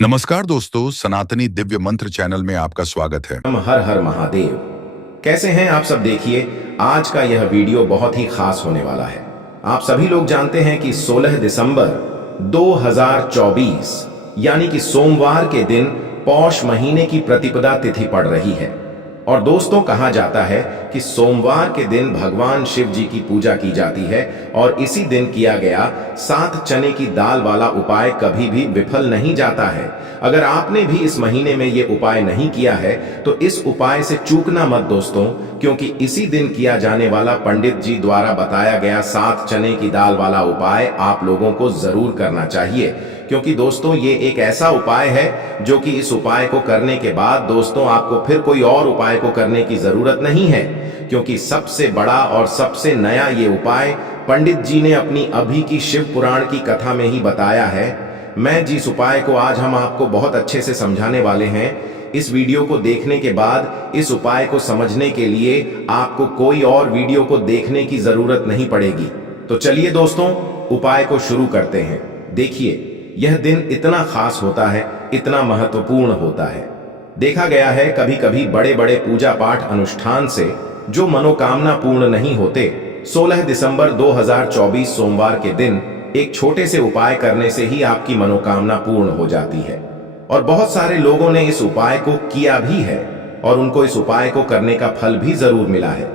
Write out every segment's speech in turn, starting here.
नमस्कार दोस्तों, सनातनी दिव्य मंत्र चैनल में आपका स्वागत है। हम हर हर महादेव। कैसे हैं आप सब? देखिए, आज का यह वीडियो बहुत ही खास होने वाला है। आप सभी लोग जानते हैं कि 16 दिसंबर 2024 यानी कि सोमवार के दिन पौष महीने की प्रतिपदा तिथि पड़ रही है। और दोस्तों, कहा जाता है कि सोमवार के दिन भगवान शिव जी की पूजा की जाती है और इसी दिन किया गया 7 चने की दाल वाला उपाय कभी भी विफल नहीं जाता है। अगर आपने भी इस महीने में ये उपाय नहीं किया है तो इस उपाय से चूकना मत दोस्तों, क्योंकि इसी दिन किया जाने वाला पंडित जी द्वारा बताया गया 7 चने की दाल वाला उपाय आप लोगों को जरूर करना चाहिए। क्योंकि दोस्तों, ये एक ऐसा उपाय है जो कि इस उपाय को करने के बाद दोस्तों आपको फिर कोई और उपाय को करने की जरूरत नहीं है, क्योंकि सबसे बड़ा और सबसे नया ये उपाय पंडित जी ने अपनी अभी की शिव पुराण की कथा में ही बताया है। मैं जिस उपाय को आज हम आपको बहुत अच्छे से समझाने वाले हैं, इस वीडियो को देखने के बाद इस उपाय को समझने के लिए आपको कोई और वीडियो को देखने की जरूरत नहीं पड़ेगी। तो चलिए दोस्तों, उपाय को शुरू करते हैं। देखिए, यह दिन इतना खास होता है, इतना महत्वपूर्ण होता है। देखा गया है कभी कभी बड़े बड़े पूजा पाठ अनुष्ठान से जो मनोकामना पूर्ण नहीं होते, 16 दिसंबर 2024 सोमवार के दिन एक छोटे से उपाय करने से ही आपकी मनोकामना पूर्ण हो जाती है। और बहुत सारे लोगों ने इस उपाय को किया भी है और उनको इस उपाय को करने का फल भी जरूर मिला है।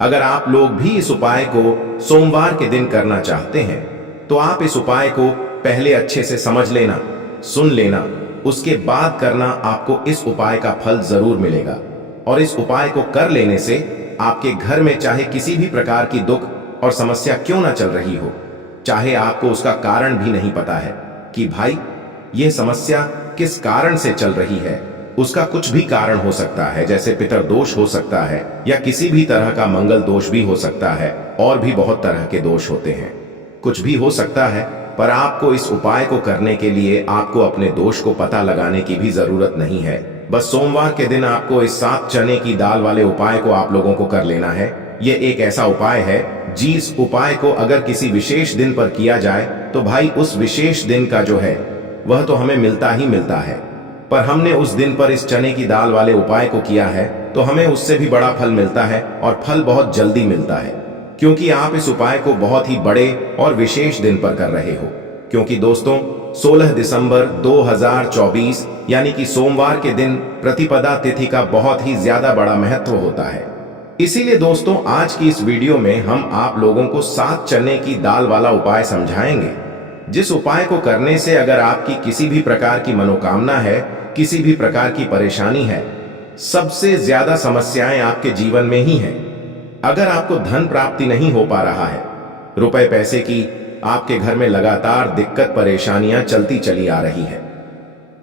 अगर आप लोग भी इस उपाय को सोमवार के दिन करना चाहते हैं तो आप इस उपाय को पहले अच्छे से समझ लेना, सुन लेना, उसके बाद करना। आपको इस उपाय का फल जरूर मिलेगा। और इस उपाय को कर लेने से आपके घर में चाहे किसी भी प्रकार की दुख और समस्या क्यों ना चल रही हो, चाहे आपको उसका कारण भी नहीं पता है कि भाई यह समस्या किस कारण से चल रही है, उसका कुछ भी कारण हो सकता है, जैसे पितर दोष हो सकता है या किसी भी तरह का मंगल दोष भी हो सकता है, और भी बहुत तरह के दोष होते हैं। कुछ भी हो सकता है, पर आपको इस उपाय को करने के लिए आपको अपने दोष को पता लगाने की भी जरूरत नहीं है। बस सोमवार के दिन आपको इस 7 चने की दाल वाले उपाय को आप लोगों को कर लेना है। ये एक ऐसा उपाय है जिस उपाय को अगर किसी विशेष दिन पर किया जाए तो भाई उस विशेष दिन का जो है वह तो हमें मिलता ही मिलता है। पर हमने उस दिन पर इस चने की दाल वाले उपाय को किया है तो हमें उससे भी बड़ा फल मिलता है, और फल बहुत जल्दी मिलता है, क्योंकि आप इस उपाय को बहुत ही बड़े और विशेष दिन पर कर रहे हो। क्योंकि दोस्तों, 16 दिसंबर 2024 यानी कि सोमवार के दिन प्रतिपदा तिथि का बहुत ही ज्यादा बड़ा महत्व होता है। इसीलिए दोस्तों, आज की इस वीडियो में हम आप लोगों को 7 चने की दाल वाला उपाय समझाएंगे, जिस उपाय को करने से अगर आपकी किसी भी प्रकार की मनोकामना है, किसी भी प्रकार की परेशानी है, सबसे ज्यादा समस्याएं आपके जीवन में ही हैं। अगर आपको धन प्राप्ति नहीं हो पा रहा है, रुपए पैसे की आपके घर में लगातार दिक्कत परेशानियां चलती चली आ रही है,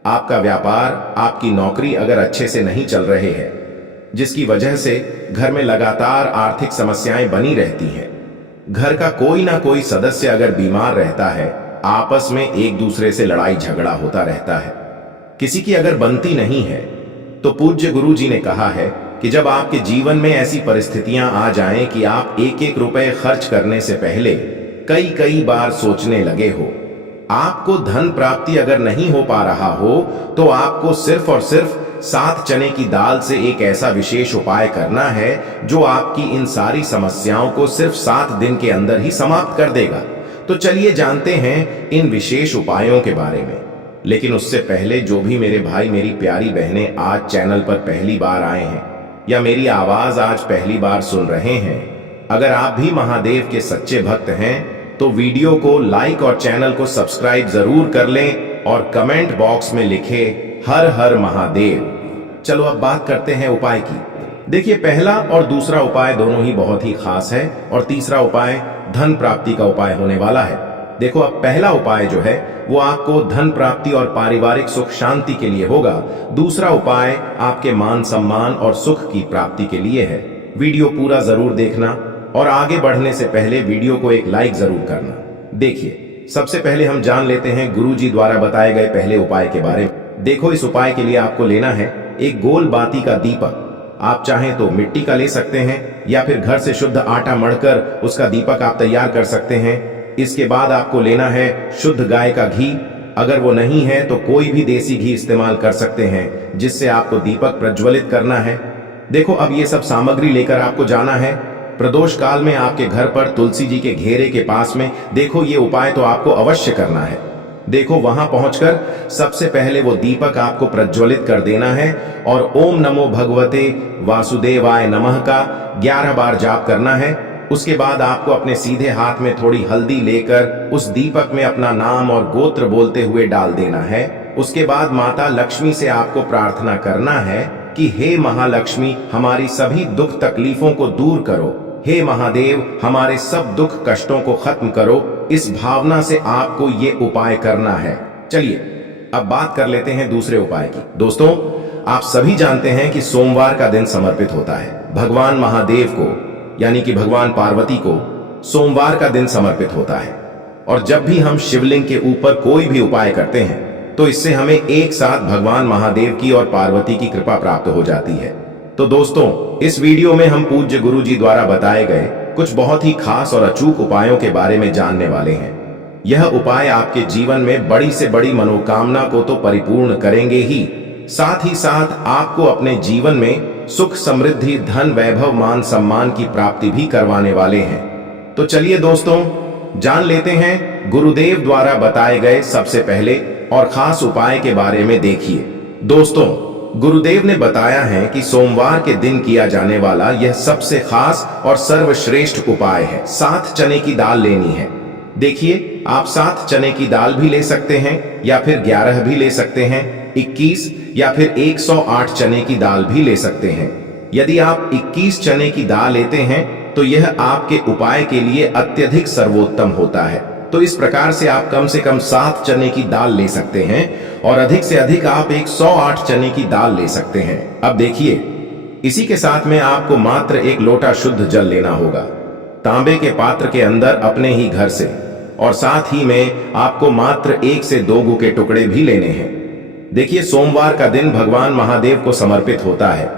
आपका व्यापार, आपकी नौकरी अगर अच्छे से नहीं चल रहे हैं, जिसकी वजह से घर में लगातार आर्थिक समस्याएं बनी रहती हैं, घर का कोई ना कोई सदस्य अगर बीमार रहता है, आपस में एक दूसरे से लड़ाई झगड़ा होता रहता है, किसी की अगर बनती नहीं है, तो पूज्य गुरु जी ने कहा है कि जब आपके जीवन में ऐसी परिस्थितियां आ जाएं कि आप एक एक रुपए खर्च करने से पहले कई कई बार सोचने लगे हो, आपको धन प्राप्ति अगर नहीं हो पा रहा हो, तो आपको सिर्फ और सिर्फ 7 चने की दाल से एक ऐसा विशेष उपाय करना है जो आपकी इन सारी समस्याओं को सिर्फ 7 दिन के अंदर ही समाप्त कर देगा। तो चलिए जानते हैं इन विशेष उपायों के बारे में। लेकिन उससे पहले जो भी मेरे भाई मेरी प्यारी बहनें आज चैनल पर पहली बार आए हैं या मेरी आवाज आज पहली बार सुन रहे हैं, अगर आप भी महादेव के सच्चे भक्त हैं तो वीडियो को लाइक और चैनल को सब्सक्राइब जरूर कर लें और कमेंट बॉक्स में लिखे हर हर महादेव। चलो अब बात करते हैं उपाय की। देखिए, पहला और दूसरा उपाय दोनों ही बहुत ही खास है और तीसरा उपाय धन प्राप्ति का उपाय होने वाला है। देखो, अब पहला उपाय जो है वो आपको धन प्राप्ति और पारिवारिक सुख शांति के लिए होगा। दूसरा उपाय आपके मान सम्मान और सुख की प्राप्ति के लिए है। वीडियो पूरा जरूर देखना और आगे बढ़ने से पहले वीडियो को एक लाइक जरूर करना। देखिए, सबसे पहले हम जान लेते हैं गुरु जी द्वारा बताए गए पहले उपाय के बारे में। देखो, इस उपाय के लिए आपको लेना है एक गोल बाती का दीपक। आप चाहें तो मिट्टी का ले सकते हैं या फिर घर से शुद्ध आटा मढ़कर उसका दीपक आप तैयार कर सकते हैं। इसके बाद आपको लेना है शुद्ध गाय का घी अगर वो नहीं है तो कोई भी देसी घी इस्तेमाल कर सकते हैं जिससे आपको दीपक प्रज्वलित करना है। देखो, अब ये सब सामग्री लेकर आपको जाना है प्रदोष काल में आपके घर पर तुलसी जी के घेरे के पास में। देखो, ये उपाय तो आपको अवश्य करना है। देखो, वहां पहुंचकर सबसे पहले वो दीपक आपको प्रज्वलित कर देना है और ओम नमो भगवते वासुदेवाय नमः का 11 बार जाप करना है। उसके बाद आपको अपने सीधे हाथ में थोड़ी हल्दी लेकर उस दीपक में अपना नाम और गोत्र बोलते हुए डाल देना है। उसके बाद माता लक्ष्मी से आपको प्रार्थना करना है कि हे महालक्ष्मी, हमारी सभी दुख तकलीफों को दूर करो। हे महादेव, हमारे सब दुख कष्टों को खत्म करो। इस भावना से आपको ये उपाय करना है। चलिए अब बात कर लेते हैं दूसरे उपाय की। दोस्तों, आप सभी जानते हैं कि सोमवार का दिन समर्पित होता है भगवान महादेव को, यानी कि भगवान पार्वती को सोमवार का दिन समर्पित होता है। और जब भी हम शिवलिंग के ऊपर कोई भी उपाय करते हैं तो इससे हमें एक साथ भगवान महादेव की और पार्वती की कृपा प्राप्त हो जाती है। तो दोस्तों, इस वीडियो में हम पूज्य गुरु जी द्वारा बताए गए कुछ बहुत ही खास और अचूक उपायों के बारे में जानने वाले हैं। यह उपाय आपके जीवन में बड़ी से बड़ी मनोकामना को तो परिपूर्ण करेंगे ही, साथ ही साथ आपको अपने जीवन में सुख, समृद्धि, धन, वैभव, मान सम्मान की प्राप्ति भी करवाने वाले हैं। तो चलिए दोस्तों, जान लेते हैं गुरुदेव द्वारा बताए गए सबसे पहले और खास उपाय के बारे में। देखिए दोस्तों, गुरुदेव ने बताया है कि सोमवार के दिन किया जाने वाला यह सबसे खास और सर्वश्रेष्ठ उपाय है। 7 चने की दाल लेनी है। देखिए, आप 7 चने की दाल भी ले सकते हैं या फिर 11 भी ले सकते हैं, 21 या फिर 108 चने की दाल भी ले सकते हैं। यदि आप 21 चने की दाल लेते हैं तो यह आपके उपाय के लिए अत्यधिक सर्वोत्तम होता है। तो इस प्रकार से आप कम से कम 7 चने की दाल ले सकते हैं और अधिक से अधिक आप 108 चने की दाल ले सकते हैं। अब देखिए, इसी के साथ में आपको मात्र 1 लोटा शुद्ध जल लेना होगा तांबे के पात्र के अंदर अपने ही घर से, और साथ ही में आपको मात्र 1 से 2 गू के टुकड़े भी लेने हैं। देखिए, सोमवार का दिन भगवान महादेव को समर्पित होता है।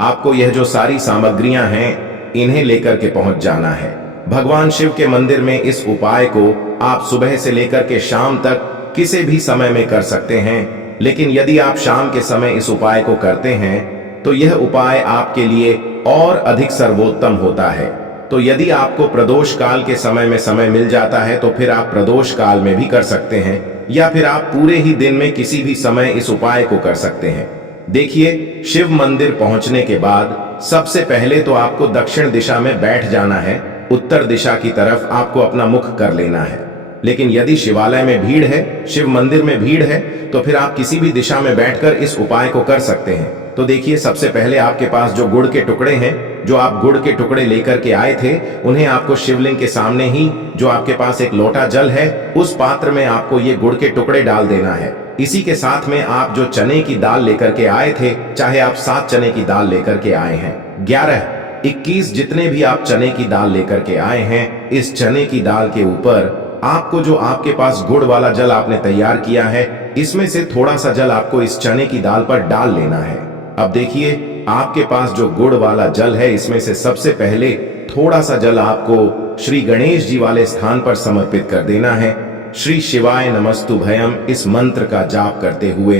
आपको यह जो सारी सामग्रियां हैं इन्हें लेकर के पहुंच जाना है भगवान शिव के मंदिर में। इस उपाय को आप सुबह से लेकर के शाम तक किसी भी समय में कर सकते हैं, लेकिन यदि आप शाम के समय इस उपाय को करते हैं तो यह उपाय आपके लिए और अधिक सर्वोत्तम होता है। तो यदि आपको प्रदोष काल के समय में समय मिल जाता है तो फिर आप प्रदोष काल में भी कर सकते हैं, या फिर आप पूरे ही दिन में किसी भी समय इस उपाय को कर सकते हैं। देखिए, शिव मंदिर पहुंचने के बाद सबसे पहले तो आपको दक्षिण दिशा में बैठ जाना है। उत्तर दिशा की तरफ आपको अपना मुख कर लेना है। लेकिन यदि शिवालय में भीड़ है, शिव मंदिर में भीड़ है, तो फिर आप किसी भी दिशा में बैठकर इस उपाय को कर सकते हैं। तो देखिए, सबसे पहले आपके पास जो गुड़ के टुकड़े हैं, जो आप गुड़ के टुकड़े लेकर के आए थे, उन्हें आपको शिवलिंग के सामने ही जो आपके पास 1 लोटा जल है उस पात्र में आपको ये गुड़ के टुकड़े डाल देना है। इसी के साथ में आप जो चने की दाल लेकर के आए थे, चाहे आप 7 चने की दाल लेकर के आए हैं, 11, 21 जितने भी आप चने की दाल लेकर के आए हैं, इस चने की दाल के ऊपर आपको जो आपके पास गुड़ वाला जल आपने तैयार किया है, इसमें से थोड़ा सा जल आपको इस चने की दाल पर डाल लेना है। अब देखिए, आपके पास जो गुड़ वाला जल है, इसमें से सबसे पहले थोड़ा सा जल आपको श्री गणेश जी वाले स्थान पर समर्पित कर देना है। श्री शिवाय नमस्तुभयम इस मंत्र का जाप करते हुए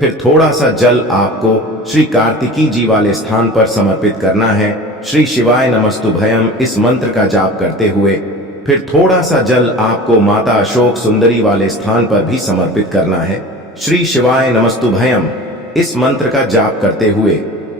फिर थोड़ा सा जल आपको श्री कार्तिकी जी वाले स्थान पर समर्पित करना है। श्री शिवाय नमस्तुभयम इस मंत्र का जाप करते हुए फिर थोड़ा सा जल आपको माता अशोक सुंदरी वाले स्थान पर भी समर्पित करना है। श्री शिवाय नमस्तुभयम इस मंत्र का जाप करते हुए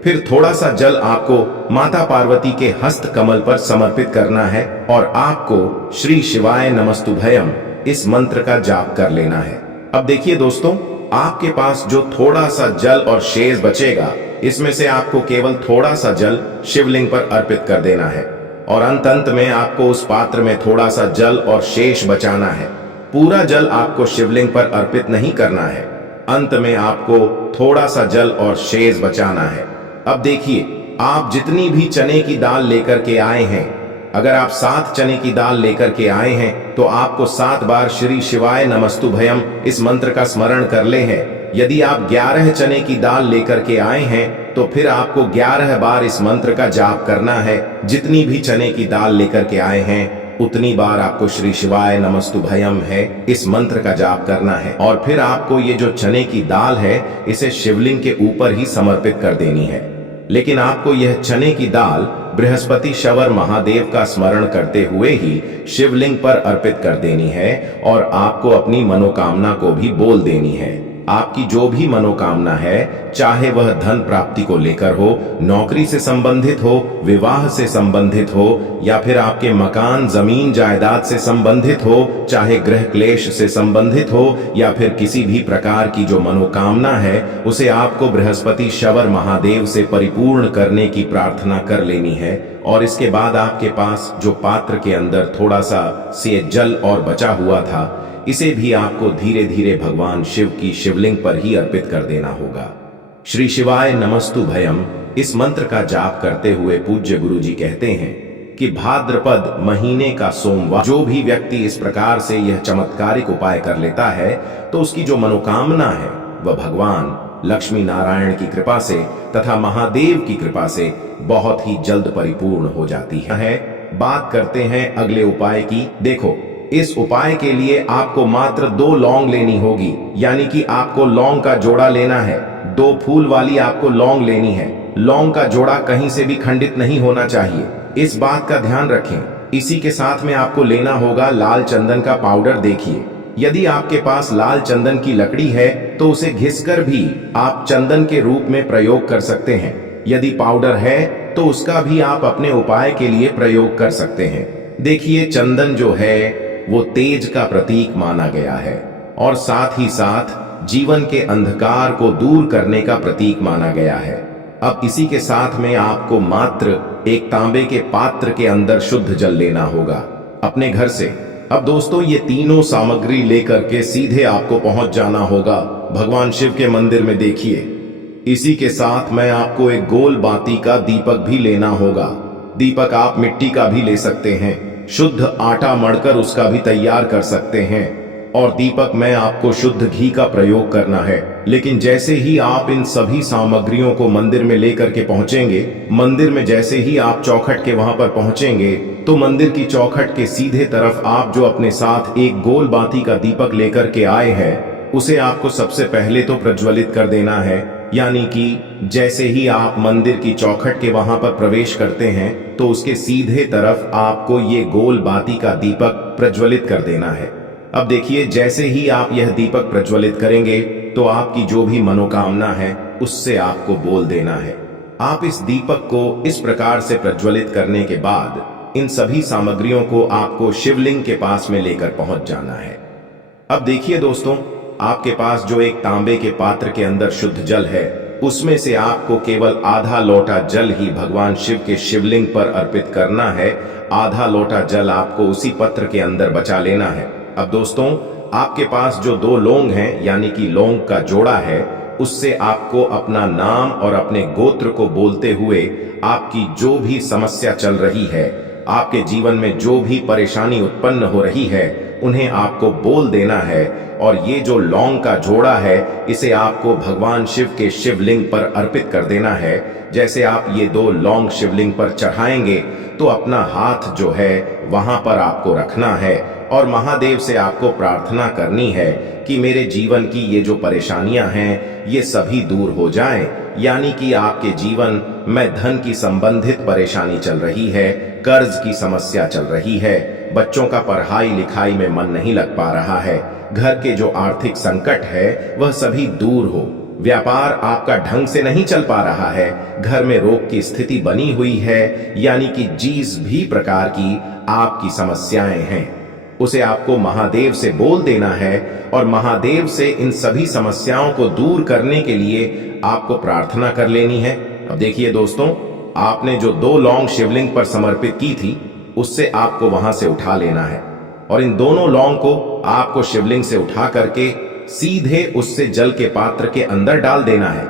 फिर थोड़ा सा जल आपको माता पार्वती के हस्त कमल पर समर्पित करना है और आपको श्री शिवाय नमस्तुभयम इस मंत्र का जाप कर लेना है। अब देखिए दोस्तों, आपके पास जो थोड़ा सा जल और शेष बचेगा, इसमें से आपको केवल थोड़ा सा जल शिवलिंग पर अर्पित कर देना है और अंत में आपको उस पात्र में थोड़ा सा जल और शेष बचाना है। पूरा जल आपको शिवलिंग पर अर्पित नहीं करना है, अंत में आपको थोड़ा सा जल और शेष बचाना है। अब देखिए, आप जितनी भी चने की दाल लेकर के आए हैं, अगर आप 7 चने की दाल लेकर के आए हैं तो आपको 7 बार श्री शिवाय नमस्तुभयम इस मंत्र का स्मरण कर ले है। यदि आप 11 चने की दाल लेकर के आए हैं तो फिर आपको 11 बार इस मंत्र का जाप करना है। जितनी भी चने की दाल लेकर के आए हैं उतनी बार आपको श्री शिवाय नमस्तुभयम है इस मंत्र का जाप करना है। और फिर आपको ये जो चने की दाल है इसे शिवलिंग के ऊपर ही समर्पित कर देनी है। लेकिन आपको यह चने की दाल बृहस्पति शवर महादेव का स्मरण करते हुए ही शिवलिंग पर अर्पित कर देनी है और आपको अपनी मनोकामना को भी बोल देनी है। आपकी जो भी मनोकामना है, चाहे वह धन प्राप्ति को लेकर हो, नौकरी से संबंधित हो, विवाह से संबंधित हो, या फिर आपके मकान जमीन जायदाद से संबंधित हो, चाहे गृह क्लेश से संबंधित हो, या फिर किसी भी प्रकार की जो मनोकामना है उसे आपको बृहस्पति शवर महादेव से परिपूर्ण करने की प्रार्थना कर लेनी है। और इसके बाद आपके पास जो पात्र के अंदर थोड़ा सा से जल और बचा हुआ था, इसे भी आपको धीरे धीरे भगवान शिव की शिवलिंग पर ही अर्पित कर देना होगा। श्री शिवाय नमस्तुभयम इस मंत्र का जाप करते हुए पूज्य गुरु जी कहते हैं कि भाद्रपद महीने का सोमवार जो भी व्यक्ति इस प्रकार से यह चमत्कारिक उपाय कर लेता है तो उसकी जो मनोकामना है वह भगवान लक्ष्मी नारायण की कृपा से तथा महादेव की कृपा से बहुत ही जल्द परिपूर्ण हो जाती है। बात करते हैं अगले उपाय की। देखो, इस उपाय के लिए आपको मात्र 2 लौंग लेनी होगी, यानी कि आपको लौंग का जोड़ा लेना है। 2 फूल वाली आपको लौंग लेनी है। लौंग का जोड़ा कहीं से भी खंडित नहीं होना चाहिए, इस बात का ध्यान रखें। इसी के साथ में आपको लेना होगा लाल चंदन का पाउडर। देखिए, यदि आपके पास लाल चंदन की लकड़ी है तो उसे घिसकर भी आप चंदन के रूप में प्रयोग कर सकते हैं। यदि पाउडर है तो उसका भी आप अपने उपाय के लिए प्रयोग कर सकते हैं। देखिए, चंदन जो है वो तेज का प्रतीक माना गया है और साथ ही साथ जीवन के अंधकार को दूर करने का प्रतीक माना गया है। अब इसी के साथ में आपको मात्र एक तांबे के पात्र के अंदर शुद्ध जल लेना होगा अपने घर से। अब दोस्तों, ये तीनों सामग्री लेकर के सीधे आपको पहुंच जाना होगा भगवान शिव के मंदिर में। देखिए, इसी के साथ में आपको एक गोल बाती का दीपक भी लेना होगा। दीपक आप मिट्टी का भी ले सकते हैं, शुद्ध आटा मढ़कर उसका भी तैयार कर सकते हैं। और दीपक में आपको शुद्ध घी का प्रयोग करना है। लेकिन जैसे ही आप इन सभी सामग्रियों को मंदिर में लेकर के पहुंचेंगे, मंदिर में जैसे ही आप चौखट के वहां पर पहुंचेंगे तो मंदिर की चौखट के सीधे तरफ आप जो अपने साथ एक गोल बाती का दीपक लेकर के आए हैं उसे आपको सबसे पहले तो प्रज्वलित कर देना है। यानी कि जैसे ही आप मंदिर की चौखट के वहां पर प्रवेश करते हैं तो उसके सीधे तरफ आपको ये गोल बाती का दीपक प्रज्वलित कर देना है। अब देखिए, जैसे ही आप यह दीपक प्रज्वलित करेंगे तो आपकी जो भी मनोकामना है उससे आपको बोल देना है। आप इस दीपक को इस प्रकार से प्रज्वलित करने के बाद इन सभी सामग्रियों को आपको शिवलिंग के पास में लेकर पहुंच जाना है। अब देखिए दोस्तों, आपके पास जो एक तांबे के पात्र के अंदर शुद्ध जल है उसमें से आपको केवल आधा लोटा जल ही भगवान शिव के शिवलिंग पर अर्पित करना है। आधा लोटा जल आपको उसी पत्र के अंदर बचा लेना है। अब दोस्तों, आपके पास जो 2 लौंग हैं, यानी कि लौंग का जोड़ा है, उससे आपको अपना नाम और अपने गोत्र को बोलते हुए आपकी जो भी समस्या चल रही है, आपके जीवन में जो भी परेशानी उत्पन्न हो रही है, उन्हें आपको बोल देना है। और ये जो लौंग का जोड़ा है इसे आपको भगवान शिव के शिवलिंग पर अर्पित कर देना है। जैसे आप ये 2 लौंग शिवलिंग पर चढ़ाएंगे तो अपना हाथ जो है वहां पर आपको रखना है और महादेव से आपको प्रार्थना करनी है कि मेरे जीवन की ये जो परेशानियां हैं ये सभी दूर हो जाएं। यानी कि आपके जीवन में धन की संबंधित परेशानी चल रही है, कर्ज की समस्या चल रही है, बच्चों का पढ़ाई लिखाई में मन नहीं लग पा रहा है, घर के जो आर्थिक संकट है वह सभी दूर हो, व्यापार आपका ढंग से नहीं चल पा रहा है, घर में रोग की स्थिति बनी हुई है, यानी कि जिस भी प्रकार की आपकी समस्याएं हैं उसे आपको महादेव से बोल देना है और महादेव से इन सभी समस्याओं को दूर करने के लिए आपको प्रार्थना कर लेनी है। अब देखिए दोस्तों, आपने जो 2 लौंग शिवलिंग पर समर्पित की थी उससे आपको वहां से उठा लेना है और इन दोनों लौंग को आपको शिवलिंग से उठा करके सीधे उससे जल के पात्र के अंदर डाल देना है।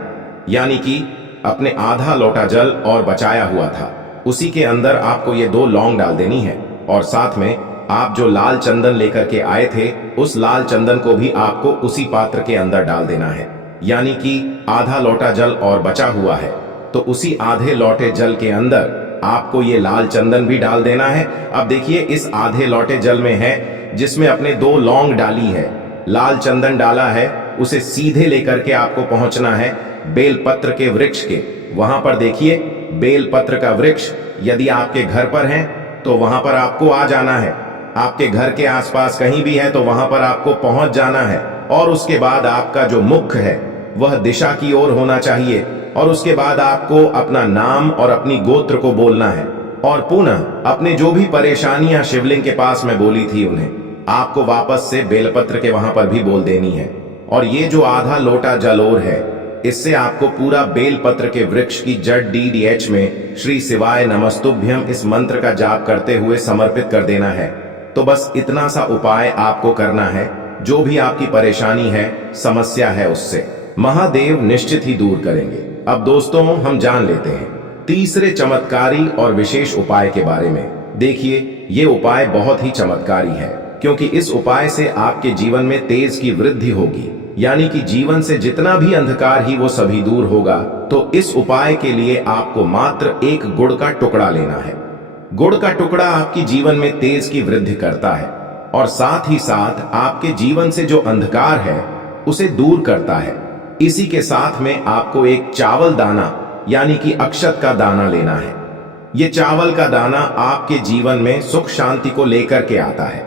यानी कि अपने आधा लोटा जल और बचाया हुआ था उसी के अंदर आपको ये 2 लौंग डाल देनी है और साथ में आप जो लाल चंदन लेकर के आए थे उस लाल चंदन को भी आपको उसी पात्र के अंदर डाल देना है। यानी कि आधा लोटा जल और बचा हुआ है तो उसी आधे लोटे जल के अंदर आपको ये लाल चंदन भी डाल देना है। अब देखिए इस आधे लोटे जल में है जिसमें अपने 2 लौंग डाली है, लाल चंदन डाला है, उसे सीधे लेकर के आपको पहुंचना है बेलपत्र के वृक्ष के। वहां पर देखिए बेलपत्र का वृक्ष यदि आपके घर पर है तो वहां पर आपको आ जाना है, आपके घर के आसपास कहीं भी है तो वहां पर आपको पहुंच जाना है। और उसके बाद आपका जो मुख है वह दिशा की ओर होना चाहिए और उसके बाद आपको अपना नाम और अपनी गोत्र को बोलना है और पुनः अपने जो भी परेशानियां शिवलिंग के पास में बोली थी उन्हें आपको वापस से बेलपत्र के वहां पर भी बोल देनी है। और ये जो आधा लोटा जल और है इससे आपको पूरा बेलपत्र के वृक्ष की जड़ DDH में श्री शिवाय नमस्तुभ्यम इस मंत्र का जाप करते हुए समर्पित कर देना है। तो बस इतना सा उपाय आपको करना है, जो भी आपकी परेशानी है, समस्या है, उससे महादेव निश्चित ही दूर करेंगे। अब दोस्तों हम जान लेते हैं तीसरे चमत्कारी और विशेष उपाय के बारे में। देखिए ये उपाय बहुत ही चमत्कारी है क्योंकि इस उपाय से आपके जीवन में तेज की वृद्धि होगी, यानी कि जीवन से जितना भी अंधकार ही वो सभी दूर होगा। तो इस उपाय के लिए आपको मात्र 1 गुड़ का टुकड़ा लेना है। गुड़ का टुकड़ा आपकी जीवन में तेज की वृद्धि करता है और साथ ही साथ आपके जीवन से जो अंधकार है उसे दूर करता है। इसी के साथ में आपको एक चावल दाना यानी कि अक्षत का दाना लेना है। ये चावल का दाना आपके जीवन में सुख शांति को लेकर के आता है,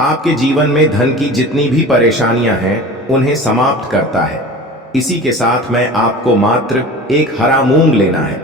आपके जीवन में धन की जितनी भी परेशानियां हैं उन्हें समाप्त करता है। इसी के साथ में आपको मात्र 1 हरा मूंग लेना है।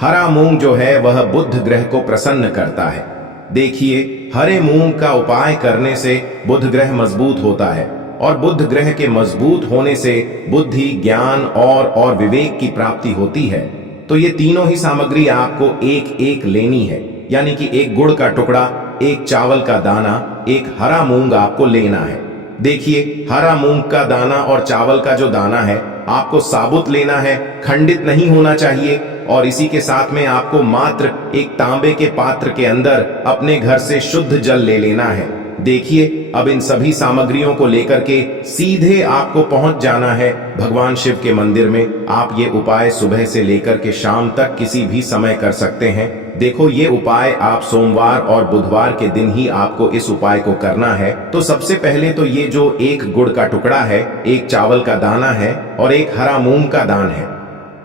हरा मूंग जो है वह बुध ग्रह को प्रसन्न करता है। देखिए हरे मूंग का उपाय करने से बुध ग्रह मजबूत होता है और बुध ग्रह के मजबूत होने से बुद्धि, ज्ञान और विवेक की प्राप्ति होती है। तो ये तीनों ही सामग्री आपको एक लेनी है, यानी कि 1 गुड़ का टुकड़ा, 1 चावल का दाना, 1 हरा मूंग आपको लेना है। देखिए हरा मूंग का दाना और चावल का जो दाना है आपको साबुत लेना है, खंडित नहीं होना चाहिए। और इसी के साथ में आपको मात्र 1 तांबे के पात्र के अंदर अपने घर से शुद्ध जल ले लेना है। देखिए अब इन सभी सामग्रियों को लेकर के सीधे आपको पहुंच जाना है भगवान शिव के मंदिर में। आप ये उपाय सुबह से लेकर के शाम तक किसी भी समय कर सकते हैं। देखो ये उपाय आप सोमवार और बुधवार के दिन ही आपको इस उपाय को करना है। तो सबसे पहले तो ये जो 1 गुड़ का टुकड़ा है, 1 चावल का दाना है और 1 हरा मूंग का दान है,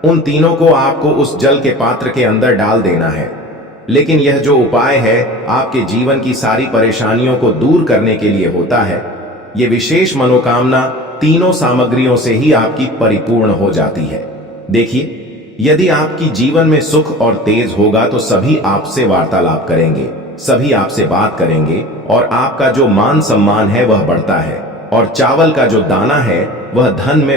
उन तीनों को आपको उस जल के पात्र के अंदर डाल देना है। लेकिन यह जो उपाय है आपके जीवन की सारी परेशानियों को दूर करने के लिए होता है। ये विशेष मनोकामना तीनों सामग्रियों से ही आपकी परिपूर्ण हो जाती है। देखिए यदि आपकी जीवन में सुख और तेज होगा तो सभी आपसे वार्तालाप करेंगे, सभी आपसे बात करेंगे और आपका जो मान सम्मान है वह बढ़ता है। और चावल का जो दाना है वह धन में